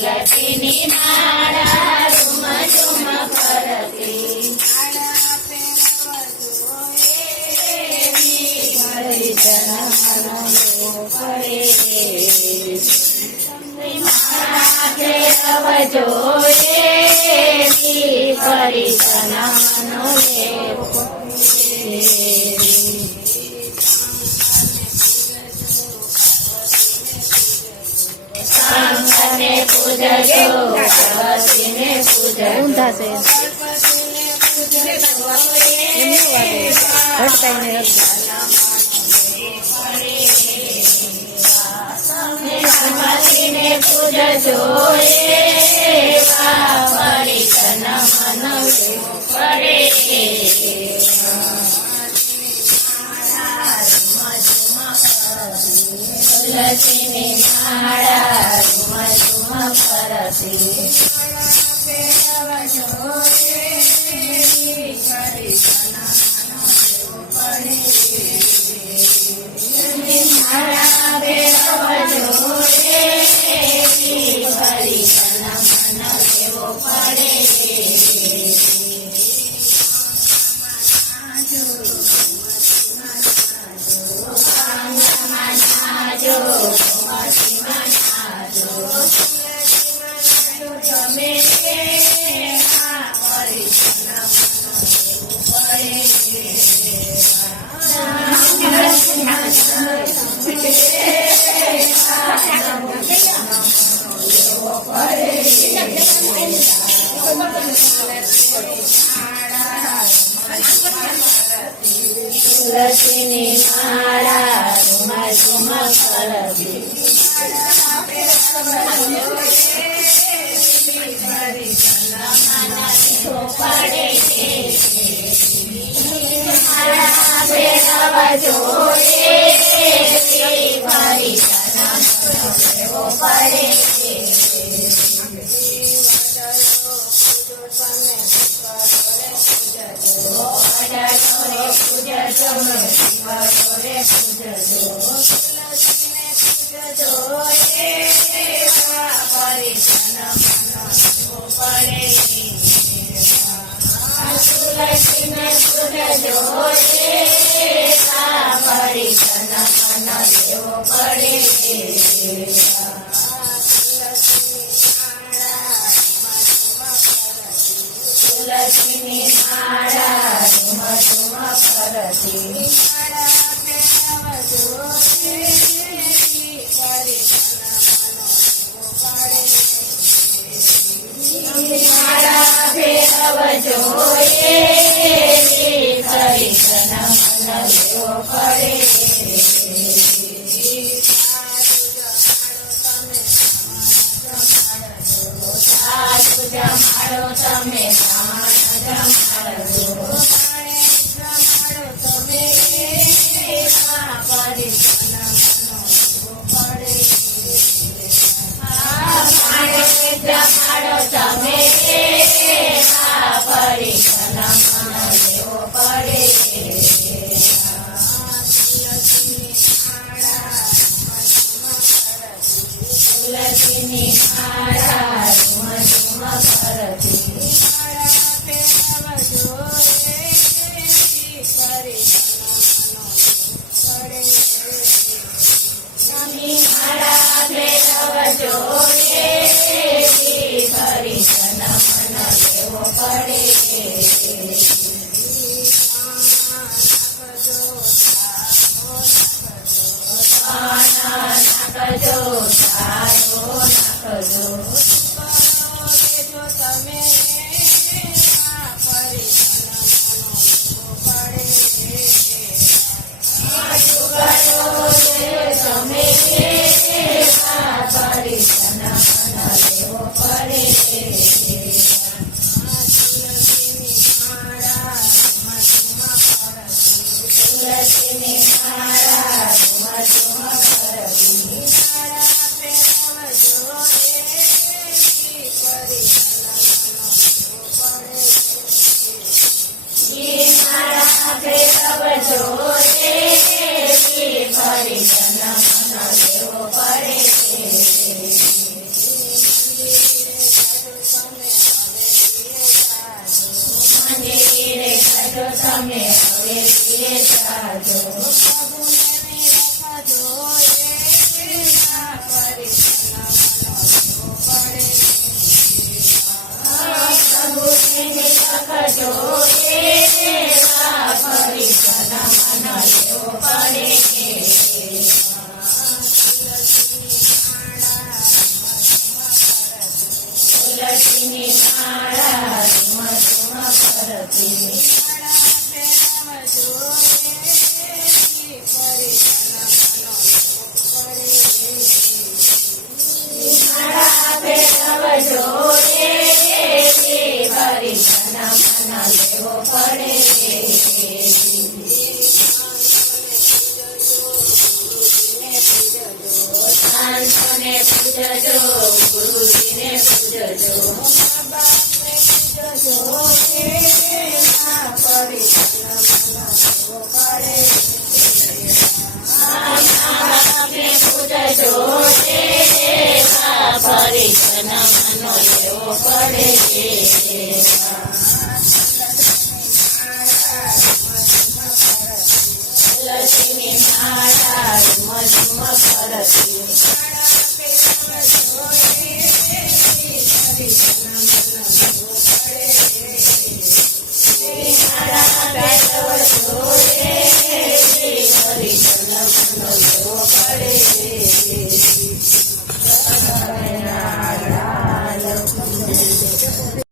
તુલસીની માળા ઝુમ ઝુમ ફરતી માળા ફેરવજો એવી પરિચનમનો લેવો શંકરને પૂજજો પાર્વતીને પૂજજો ગણપતિને પૂજજો એવા પરિચનમનો લેવો પડે તુલસીની માળા ઝુમ ઝુમ ફરતી માળા ફેરવજો એવી પરિચનમનો લેવો પડે તુલસીની માળા ઝુમ ઝુમ ફરતી માળા ફેરવજો એવી પરિચનમનો લેવો પડે તુલસીને પૂજજો એવા પરિચનમનો લેવો પડે તુલસીની માળા ઝુમ ઝુમ ફરતી માળા ફેરવજો એવી પરિચનમનો લેવો પડે સાધુ જમાડો તમે જમાડજો જમાડો તમે પરિચનમનો લેવો પડે તુલસીની માળા ઝુમ ઝુમ ફરતી માળા ફેરવજો એવી પરિચનમનો લેવો પડે નાખજો સારો નાખજો તમે પરિચનમનો લેવો પડે તુલસીની માળા ઝુમ ઝુમ ફરતી મન લેવો પડે તુલસીની માળા ઝુમ ઝુમ કરતી માળા ફેરવજો રે ફરી મન લેવો પડે સાંજોને પૂજજો ગુરુજીને પૂજજો બાપને પૂજજો ફરી મનો લેવો પડે તુલસીની માળા ઝુમ ઝુમ કરતી